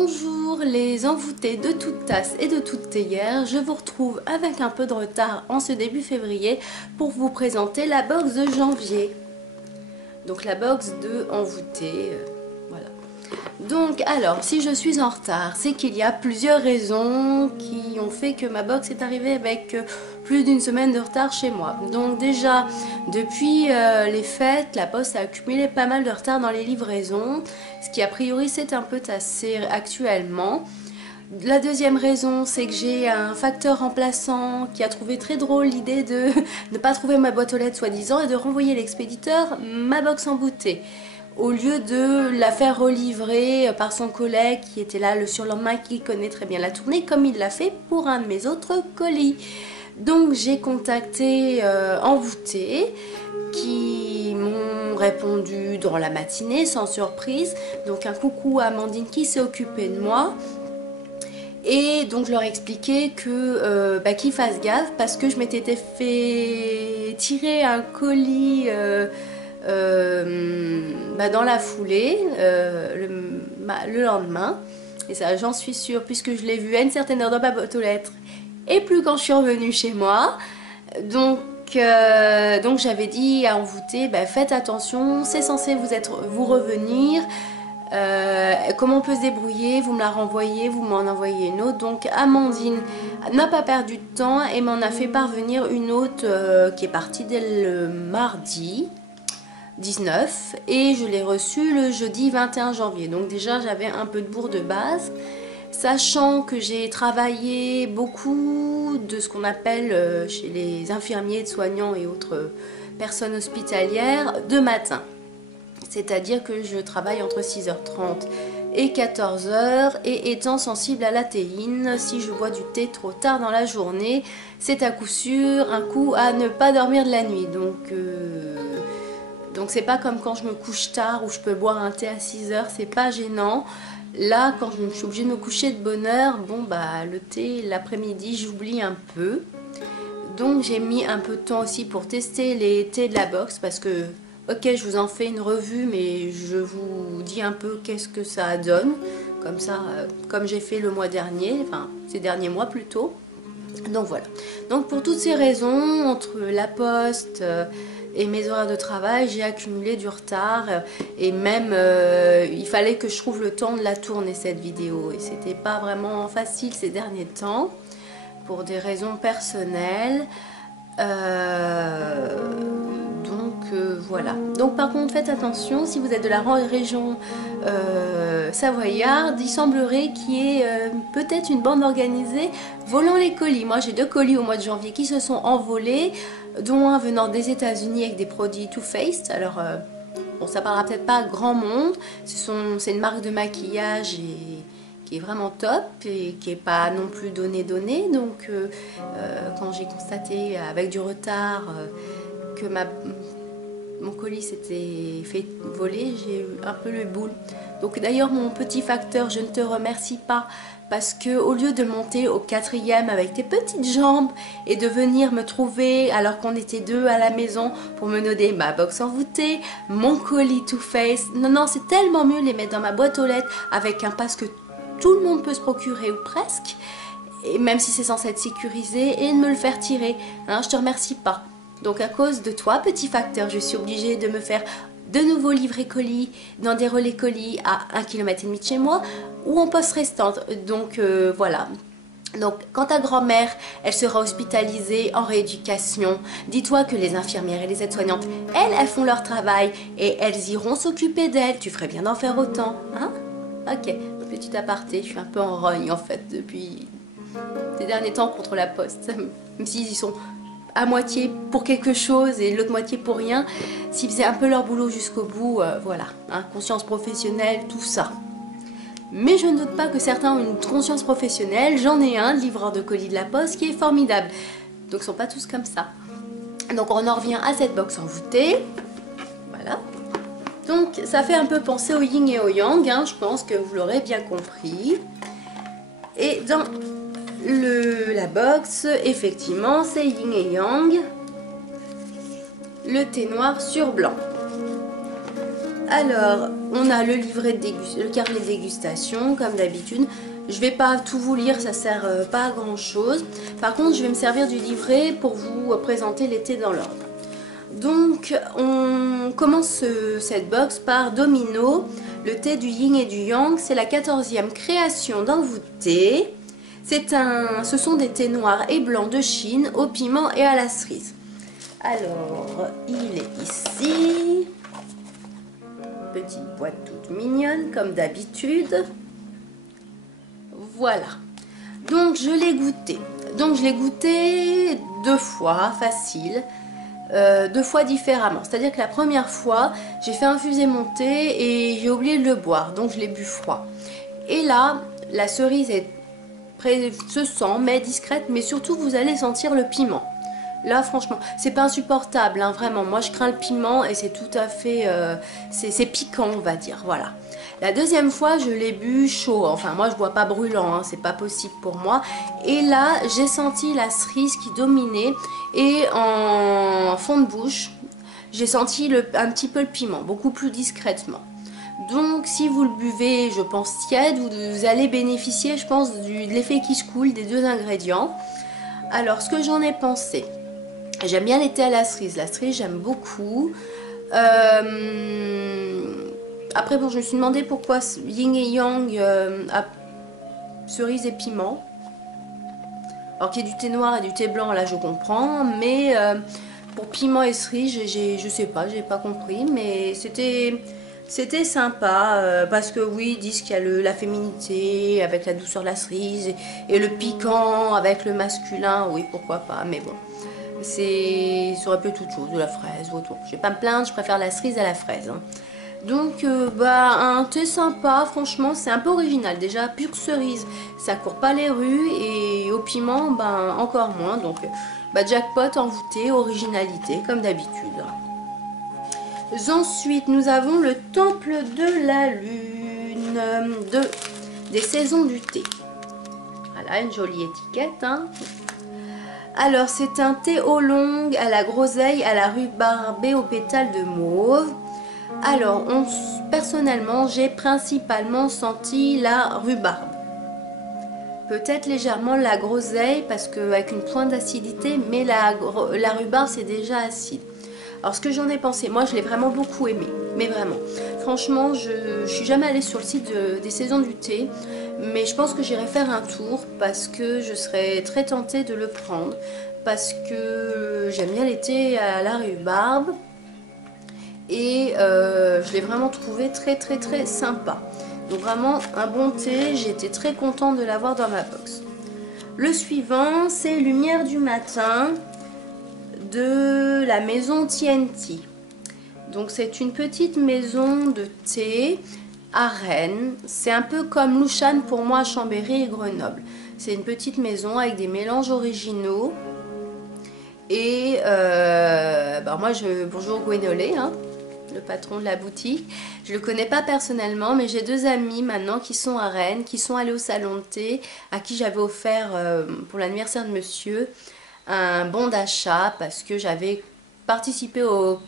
Bonjour les envoûtés de toute tasse et de toute théière, je vous retrouve avec un peu de retard en ce début février pour vous présenter la box de janvier. Donc la box de envoûtés, voilà. Donc alors, si je suis en retard, c'est qu'il y a plusieurs raisons qui ont fait que ma box est arrivée avec plus d'une semaine de retard chez moi. Donc déjà, depuis les fêtes, la poste a accumulé pas mal de retard dans les livraisons, ce qui a priori c'est un peu tassé actuellement. La deuxième raison, c'est que j'ai un facteur remplaçant qui a trouvé très drôle l'idée de ne pas trouver ma boîte aux lettres soi-disant et de renvoyer l'expéditeur ma box emboutée, au lieu de la faire relivrer par son collègue qui était là le surlendemain, qui connaît très bien la tournée, comme il l'a fait pour un de mes autres colis. Donc j'ai contacté Envoûté, qui m'ont répondu dans la matinée sans surprise. Donc un coucou à Amandine qui s'est occupée de moi. Et donc je leur ai expliqué que qu'ils fassent gaffe parce que je m'étais fait tirer un colis dans la foulée le lendemain. Et ça, j'en suis sûre, puisque je l'ai vu à une certaine heure dans ma boîte aux lettres et plus quand je suis revenue chez moi. Donc j'avais dit à Envoûté, faites attention, c'est censé vous revenir. Comment on peut se débrouiller, vous me la renvoyez, vous m'en envoyez une autre. Donc Amandine n'a pas perdu de temps et m'en a fait parvenir une autre qui est partie dès le mardi 19 et je l'ai reçue le jeudi 21 janvier. Donc déjà j'avais un peu de bourre de base, sachant que j'ai travaillé beaucoup de ce qu'on appelle chez les infirmiers, soignants et autres personnes hospitalières de matin. C'est-à-dire que je travaille entre 6h30 et 14h et étant sensible à la théine, si je bois du thé trop tard dans la journée, c'est à coup sûr un coup à ne pas dormir de la nuit. Donc c'est pas comme quand je me couche tard où je peux boire un thé à 6h, c'est pas gênant. Là, quand je suis obligée de me coucher de bonne heure, le thé l'après-midi j'oublie un peu. Donc j'ai mis un peu de temps aussi pour tester les thés de la box parce que ok, je vous en fais une revue, mais je vous dis un peu qu'est-ce que ça donne. Comme ça, comme j'ai fait le mois dernier, enfin ces derniers mois plutôt. Donc voilà. Donc pour toutes ces raisons, entre la poste et mes horaires de travail, j'ai accumulé du retard. Et même, il fallait que je trouve le temps de la tourner cette vidéo. Et c'était pas vraiment facile ces derniers temps, pour des raisons personnelles. Voilà. Donc par contre faites attention, si vous êtes de la région savoyarde, il semblerait qu'il y ait peut-être une bande organisée volant les colis. Moi j'ai 2 colis au mois de janvier qui se sont envolés, dont un venant des États-Unis avec des produits Too Faced. Alors bon, ça parlera peut-être pas à grand monde, c'est une marque de maquillage qui est vraiment top et qui n'est pas non plus donné. Donc quand j'ai constaté avec du retard que mon colis s'était fait voler, j'ai eu un peu le boule. Donc d'ailleurs mon petit facteur, je ne te remercie pas, parce que au lieu de monter au 4e avec tes petites jambes et de venir me trouver alors qu'on était 2 à la maison pour me donner ma box envoûtée, mon colis Too Faced, non, c'est tellement mieux de les mettre dans ma boîte aux lettres avec un pass que tout le monde peut se procurer ou presque, et même si c'est censé être sécurisé, et de me le faire tirer. Hein, je te remercie pas. Donc à cause de toi, petit facteur, je suis obligée de me faire de nouveau livrer colis dans des relais colis à 1,5 km de chez moi ou en poste restante. Donc voilà. Donc quand ta grand-mère, elle sera hospitalisée en rééducation, dis-toi que les infirmières et les aides-soignantes, elles font leur travail et elles iront s'occuper d'elle. Tu ferais bien d'en faire autant, hein? Ok, petit aparté, je suis un peu en rogne en fait depuis ces derniers temps contre la poste. Même s'ils y sont à moitié pour quelque chose et l'autre moitié pour rien, s'ils faisaient un peu leur boulot jusqu'au bout, voilà, hein, conscience professionnelle, tout ça. Mais je ne doute pas que certains ont une conscience professionnelle, j'en ai un, livreur de colis de la poste, qui est formidable. Donc ils ne sont pas tous comme ça. Donc on en revient à cette box envoûtée, voilà. Donc ça fait un peu penser au yin et au yang, hein, je pense que vous l'aurez bien compris. Et dans la box, effectivement, c'est yin et yang, le thé noir sur blanc. Alors, on a le livret de le carnet de dégustation, comme d'habitude. Je vais pas tout vous lire, ça sert pas à grand chose. Par contre, je vais me servir du livret pour vous présenter les thés dans l'ordre. Donc, on commence cette box par Domino, le thé du yin et du yang. C'est la 14e création d'Envoûté. Ce sont des thés noirs et blancs de Chine, au piment et à la cerise. Alors, il est ici. Petite boîte toute mignonne, comme d'habitude. Voilà. Donc, je l'ai goûté. Donc, je l'ai goûté 2 fois, facile. 2 fois différemment. C'est-à-dire que la première fois, j'ai fait infuser mon thé et j'ai oublié de le boire. Donc, je l'ai bu froid. Et là, la cerise se sent, mais discrète. Mais surtout, vous allez sentir le piment. Là, franchement, c'est pas insupportable, hein, vraiment. Moi, je crains le piment et c'est tout à fait... c'est piquant, on va dire, voilà. La deuxième fois, je l'ai bu chaud. Enfin, moi, je bois pas brûlant, hein, c'est pas possible pour moi. Et là, j'ai senti la cerise qui dominait. Et en fond de bouche, j'ai senti un petit peu le piment, beaucoup plus discrètement. Donc, si vous le buvez, je pense, tiède, vous allez bénéficier, je pense, de l'effet qui se coule des 2 ingrédients. Alors, ce que j'en ai pensé... J'aime bien les thés à la cerise. La cerise, j'aime beaucoup. Après, bon, je me suis demandé pourquoi yin et yang à cerise et piment. Alors qu'il y a du thé noir et du thé blanc, là, je comprends. Mais pour piment et cerise, je sais pas, j'ai pas compris. Mais c'était sympa. Parce que oui, ils disent qu'il y a la féminité avec la douceur de la cerise. Et le piquant avec le masculin. Oui, pourquoi pas. Mais bon. Ça aurait pu être toute chose, de la fraise ou autre. Je vais pas me plaindre, je préfère la cerise à la fraise. Hein. Donc, un thé sympa, franchement, c'est un peu original. Déjà, pure cerise, ça court pas les rues. Et au piment, encore moins. Donc, jackpot, envoûté, originalité, comme d'habitude. Ensuite, nous avons le temple de la lune des saisons du thé. Voilà, une jolie étiquette, hein. Alors, c'est un thé oolong à la groseille, à la rhubarbe et aux pétales de mauve. Alors, personnellement, j'ai principalement senti la rhubarbe. Peut-être légèrement la groseille, parce qu'avec une pointe d'acidité, mais la rhubarbe, c'est déjà acide. Alors, ce que j'en ai pensé, moi, je l'ai vraiment beaucoup aimé. Mais vraiment. Franchement, je suis jamais allée sur le site des saisons du thé. Mais je pense que j'irai faire un tour parce que je serais très tentée de le prendre. Parce que j'aime bien les thés à la rhubarbe. Et je l'ai vraiment trouvé très très très sympa. Donc vraiment un bon thé, j'étais très contente de l'avoir dans ma box. Le suivant, c'est Lumière du matin de la maison TNT. Donc c'est une petite maison de thé à Rennes. C'est un peu comme Louchane pour moi à Chambéry et Grenoble. C'est une petite maison avec des mélanges originaux. Et moi, bonjour Gwenolé, hein, le patron de la boutique. Je le connais pas personnellement, mais j'ai 2 amis maintenant qui sont à Rennes, qui sont allés au salon de thé, à qui j'avais offert pour l'anniversaire de monsieur un bon d'achat parce que j'avais participé au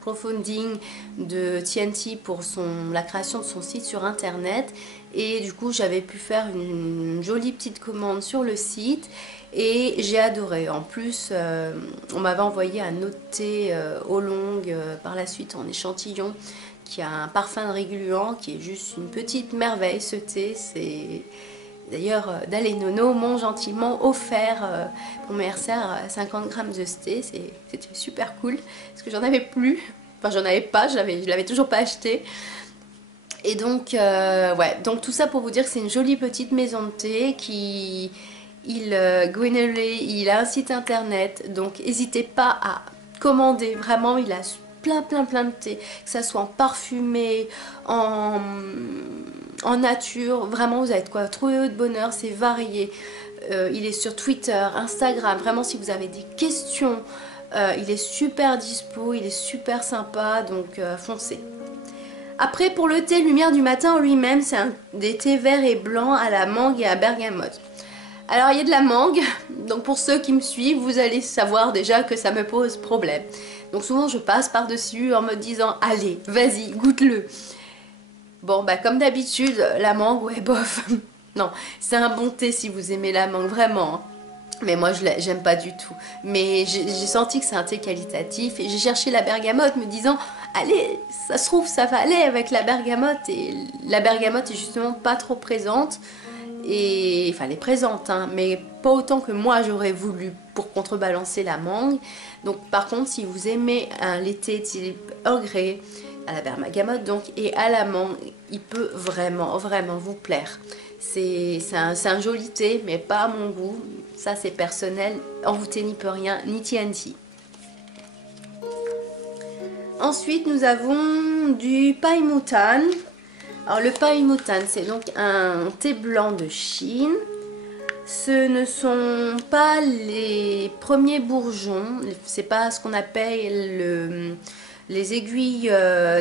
crowdfunding de TNT pour la création de son site sur internet et du coup j'avais pu faire une jolie petite commande sur le site et j'ai adoré. En plus on m'avait envoyé un autre thé oolong par la suite en échantillon qui a un parfum de réguluant qui est juste une petite merveille. Ce thé, c'est d'ailleurs Dalenono m'ont gentiment offert pour mon anniversaire 50 grammes de ce thé. C'était super cool parce que j'en avais plus. Enfin, j'en avais pas, je l'avais toujours pas acheté. Et donc, ouais, donc tout ça pour vous dire que c'est une jolie petite maison de thé qui... Gwenolé, il a un site internet, donc n'hésitez pas à commander. Vraiment, il a plein de thé, que ça soit en parfumé, en nature. Vraiment, vous allez de quoi trouver votre bonheur, c'est varié. Il est sur Twitter, Instagram. Vraiment, si vous avez des questions, il est super dispo, il est super sympa, donc foncez. Après, pour le thé Lumière du matin en lui-même, c'est des thés verts et blancs à la mangue et à bergamote. Alors, il y a de la mangue, donc pour ceux qui me suivent, vous allez savoir déjà que ça me pose problème. Donc souvent je passe par-dessus en me disant allez, vas-y, goûte-le. Bon, bah comme d'habitude, la mangue, ouais, bof. Non, c'est un bon thé si vous aimez la mangue, vraiment. Mais moi, j'aime pas du tout. Mais j'ai senti que c'est un thé qualitatif. Et j'ai cherché la bergamote, me disant, allez, ça se trouve, ça va aller avec la bergamote. Et la bergamote est justement pas trop présente. Et enfin, elle est présente, hein, mais pas autant que moi j'aurais voulu pour contrebalancer la mangue. Donc, par contre, si vous aimez un thé type Earl Grey, à la bergamote donc, et à la mangue, il peut vraiment, vraiment vous plaire. C'est un joli thé, mais pas à mon goût. Ça, c'est personnel. Envoûté n'y peut rien, ni TNT. Ensuite, nous avons du Pai Mutan. Alors, le Pai Mutan, c'est donc un thé blanc de Chine. Ce ne sont pas les premiers bourgeons. C'est pas ce qu'on appelle les aiguilles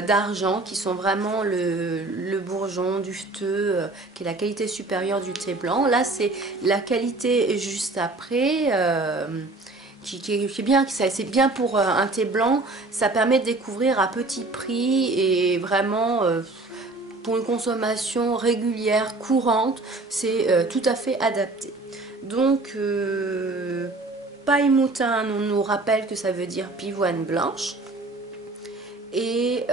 d'argent qui sont vraiment le bourgeon dufteux qui est la qualité supérieure du thé blanc. Là, c'est la qualité juste après qui est bien. C'est bien pour un thé blanc. Ça permet de découvrir à petit prix et vraiment pour une consommation régulière, courante, c'est tout à fait adapté. Donc, Pai Mutan, on nous rappelle que ça veut dire pivoine blanche. Et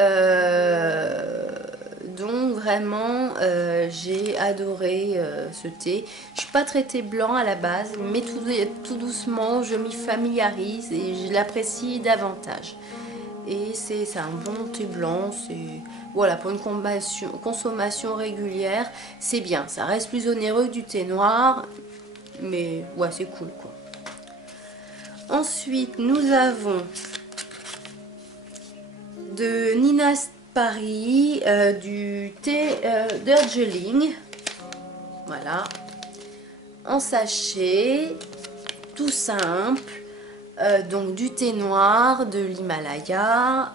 donc vraiment j'ai adoré ce thé. Je suis pas très thé blanc à la base, mais tout doucement je m'y familiarise et je l'apprécie davantage. Et c'est un bon thé blanc, c'est voilà, pour une consommation régulière, c'est bien. Ça reste plus onéreux que du thé noir, mais ouais, c'est cool quoi. Ensuite, nous avons de Nina's Paris, du thé Darjeeling, voilà, en sachet, tout simple, donc du thé noir de l'Himalaya.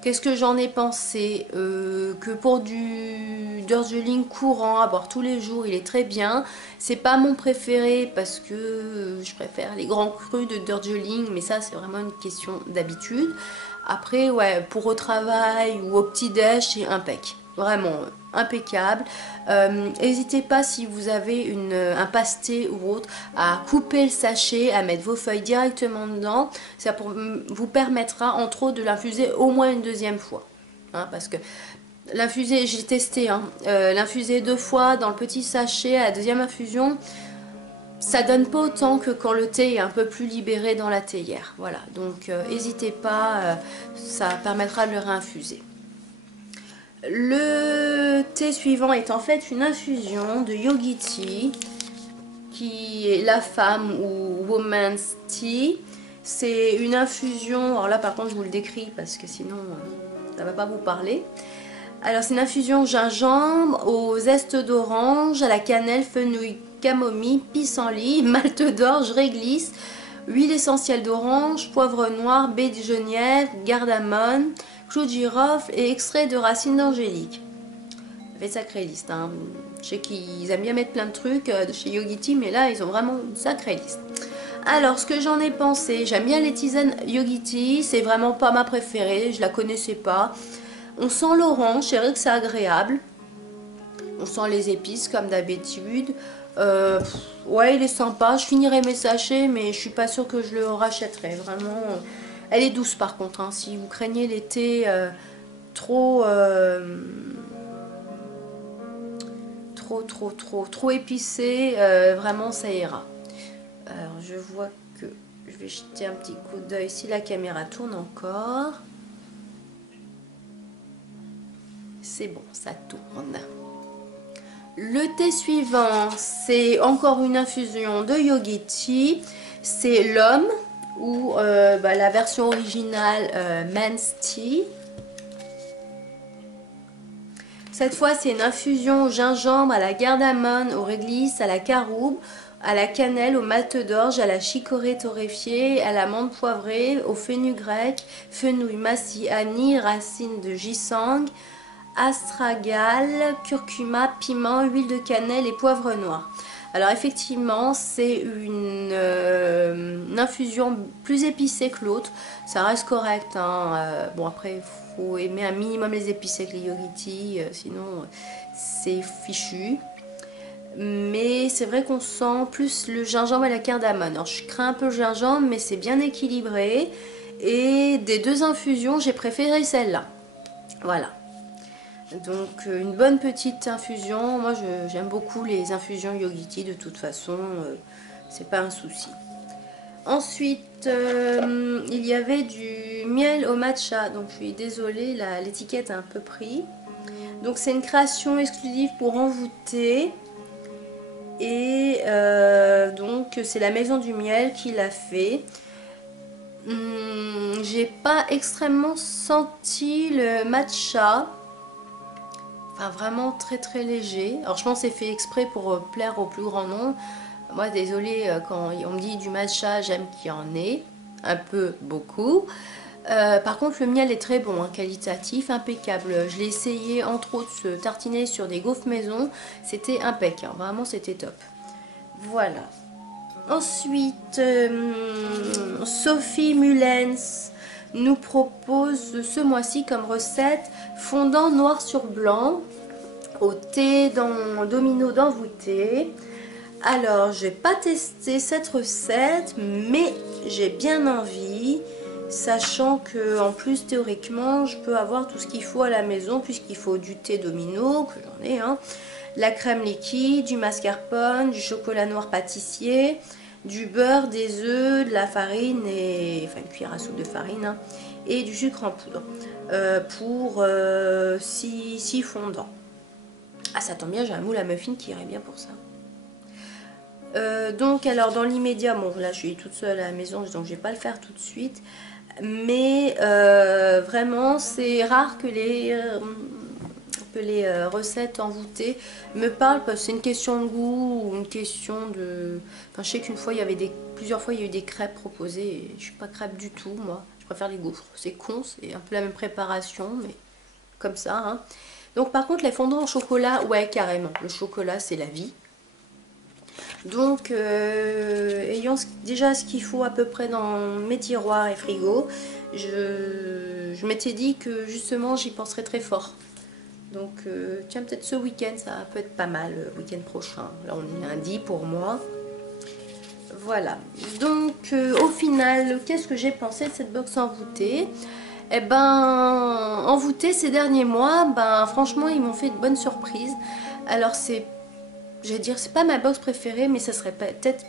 Qu'est-ce que j'en ai pensé? Que pour du Darjeeling courant à boire tous les jours, il est très bien. C'est pas mon préféré parce que je préfère les grands crus de Darjeeling, mais ça c'est vraiment une question d'habitude. Après, ouais, pour au travail ou au petit-déj, c'est impec. Vraiment impeccable. N'hésitez pas si vous avez un pasté ou autre à couper le sachet, à mettre vos feuilles directement dedans. Ça vous permettra entre autres de l'infuser au moins une deuxième fois. Hein, parce que l'infuser, j'ai testé, hein, l'infuser 2 fois dans le petit sachet à la deuxième infusion, ça donne pas autant que quand le thé est un peu plus libéré dans la théière. Voilà, donc n'hésitez pas, ça permettra de le réinfuser. Le thé suivant est en fait une infusion de Yogi Tea, qui est la femme ou woman's tea. C'est une infusion, alors là par contre je vous le décris parce que sinon ça va pas vous parler. Alors c'est une infusion gingembre, au zeste d'orange, à la cannelle, fenouil, camomille, pissenlit, malt d'orge, réglisse, huile essentielle d'orange, poivre noir, baie de genièvre, cardamome, clou de girofle et extrait de racines d'angélique. Ça fait sacrée liste, hein. Je sais qu'ils aiment bien mettre plein de trucs de chez Yogi Tea, mais là ils ont vraiment une sacrée liste. Alors ce que j'en ai pensé, j'aime bien les tisanes Yogi Tea, c'est vraiment pas ma préférée, je la connaissais pas. On sent l'orange, c'est vrai que c'est agréable. On sent les épices comme d'habitude. Ouais, il est sympa. Je finirai mes sachets, mais je suis pas sûre que je le rachèterai. Vraiment, elle est douce par contre. Hein. Si vous craignez les thés trop épicés, vraiment ça ira. Alors je vois que je vais jeter un petit coup d'œil si la caméra tourne encore. C'est bon, ça tourne. Le thé suivant, c'est encore une infusion de Yogi Tea. C'est l'homme ou la version originale Men's Tea. Cette fois, c'est une infusion au gingembre, à la cardamome, au réglisse, à la caroube, à la cannelle, au malt d'orge, à la chicorée torréfiée, à la menthe poivrée, au fenugrec, fenouil massis, anis, racines de gisang, astragal, curcuma, piment, huile de cannelle et poivre noir. Alors effectivement, c'est une infusion plus épicée que l'autre. Ça reste correct, hein. Bon après, il faut aimer un minimum les épices avec les Yogiti, sinon c'est fichu. Mais c'est vrai qu'on sent plus le gingembre et la cardamome. Alors je crains un peu le gingembre, mais c'est bien équilibré. Et des deux infusions, j'ai préféré celle-là. Voilà. Donc une bonne petite infusion. Moi j'aime beaucoup les infusions Yogiti de toute façon. C'est pas un souci. Ensuite, il y avait du miel au matcha. Donc je suis désolée, l'étiquette a un peu pris. Donc c'est une création exclusive pour envoûter. Et donc c'est la maison du miel qui l'a fait. J'ai pas extrêmement senti le matcha. Enfin vraiment très très léger. Alors je pense que c'est fait exprès pour plaire au plus grand nombre. Moi désolée, quand on me dit du matcha, j'aime qu'il y en ait. Un peu, beaucoup. Par contre le miel est très bon, hein, qualitatif, impeccable. Je l'ai essayé entre autres se tartiner sur des gaufres maison. C'était impeccable, hein, vraiment c'était top. Voilà. Ensuite, Sophie Mullens nous propose ce mois-ci comme recette fondant noir sur blanc au thé dans domino d'envoûté. Alors, je n'ai pas testé cette recette, mais j'ai bien envie, sachant que en plus théoriquement, je peux avoir tout ce qu'il faut à la maison puisqu'il faut du thé domino, que j'en ai, hein, la crème liquide, du mascarpone, du chocolat noir pâtissier, du beurre, des œufs, de la farine, enfin une cuillère à soupe de farine, hein, et du sucre en poudre pour 6 fondants. Ah ça tombe bien, j'ai un moule à muffins qui irait bien pour ça. Donc alors dans l'immédiat, bon là je suis toute seule à la maison donc je vais pas le faire tout de suite. Mais vraiment c'est rare que les recettes envoûtées me parlent parce que c'est une question de goût ou une question de... Enfin je sais qu'une fois il y avait plusieurs fois il y a eu des crêpes proposées et je suis pas crêpe du tout moi. Je préfère les gaufres. C'est con, c'est un peu la même préparation mais comme ça. Hein. Donc par contre les fondants au chocolat, ouais carrément. Le chocolat c'est la vie. Donc, ayant déjà ce qu'il faut à peu près dans mes tiroirs et frigo, je m'étais dit que justement j'y penserais très fort. Donc, tiens, peut-être ce week-end, ça peut être pas mal, le week-end prochain. Là, on est lundi pour moi. Voilà. Donc, au final, qu'est-ce que j'ai pensé de cette box envoûtée? Eh ben, envoûtée ces derniers mois, ben, franchement, ils m'ont fait de bonnes surprises. Alors, je vais dire, c'est pas ma box préférée, mais ça serait peut-être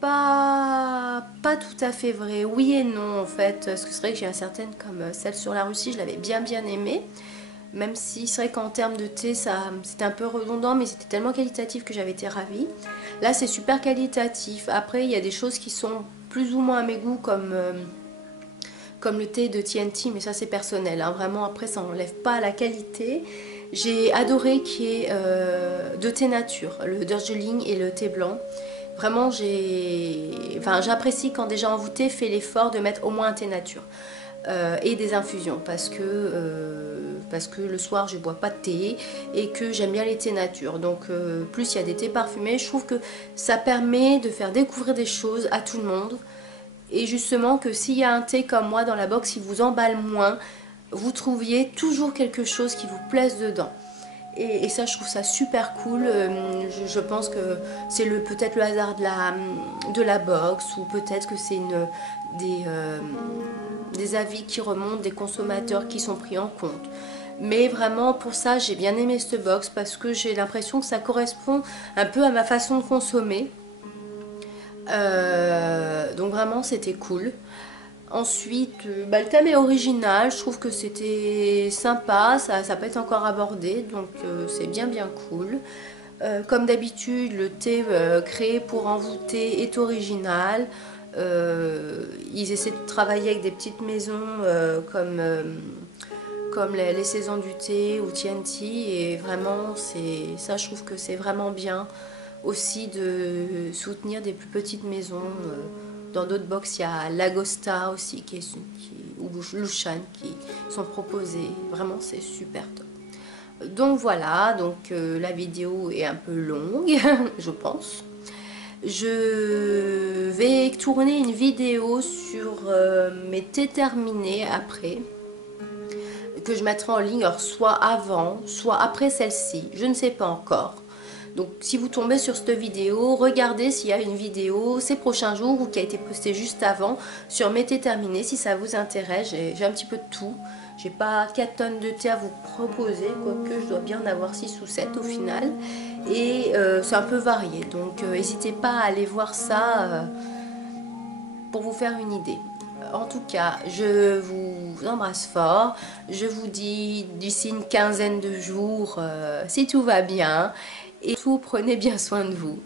pas tout à fait vrai. Oui et non, en fait. Parce que c'est vrai que j'ai certaines, comme celle sur la Russie, je l'avais bien aimée. Même si c'est vrai qu'en termes de thé, c'était un peu redondant, mais c'était tellement qualitatif que j'avais été ravie. Là, c'est super qualitatif. Après, il y a des choses qui sont plus ou moins à mes goûts, comme le thé de TNT, mais ça c'est personnel. Hein. Vraiment, après, ça n'enlève pas la qualité. J'ai adoré qu'il y ait deux thés nature, le Darjeeling et le thé blanc. Vraiment, j'apprécie quand déjà envoûté fait l'effort de mettre au moins un thé nature et des infusions parce que le soir je bois pas de thé et que j'aime bien les thés nature. Donc plus il y a des thés parfumés, je trouve que ça permet de faire découvrir des choses à tout le monde. Et justement que s'il y a un thé comme moi dans la box qui vous emballe moins, vous trouviez toujours quelque chose qui vous plaise dedans. Et ça, je trouve ça super cool. Je pense que c'est peut-être le hasard de la box ou peut-être que c'est des avis qui remontent des consommateurs qui sont pris en compte. Mais vraiment, pour ça, j'ai bien aimé cette box parce que j'ai l'impression que ça correspond un peu à ma façon de consommer. Donc vraiment, c'était cool. Ensuite, le thème est original, je trouve que c'était sympa, ça peut être encore abordé, donc c'est bien cool. Comme d'habitude, le thé créé pour envoûter est original. Ils essaient de travailler avec des petites maisons comme les saisons du thé ou TNT, et vraiment, ça je trouve que c'est vraiment bien aussi de soutenir des plus petites maisons. Dans d'autres box, il y a Lagosta aussi ou Lushan qui sont proposés. Vraiment, c'est super top. Donc voilà, donc la vidéo est un peu longue, je pense. Je vais tourner une vidéo sur mes thés terminés après, que je mettrai en ligne, alors soit avant, soit après celle-ci, je ne sais pas encore. Donc si vous tombez sur cette vidéo, regardez s'il y a une vidéo ces prochains jours ou qui a été postée juste avant sur mes thés terminés si ça vous intéresse. J'ai un petit peu de tout. J'ai pas 4 tonnes de thé à vous proposer, quoique je dois bien en avoir 6 ou 7 au final. Et c'est un peu varié, donc n'hésitez pas à aller voir ça pour vous faire une idée. En tout cas, je vous embrasse fort. Je vous dis d'ici une quinzaine de jours si tout va bien. Et tout, prenez bien soin de vous.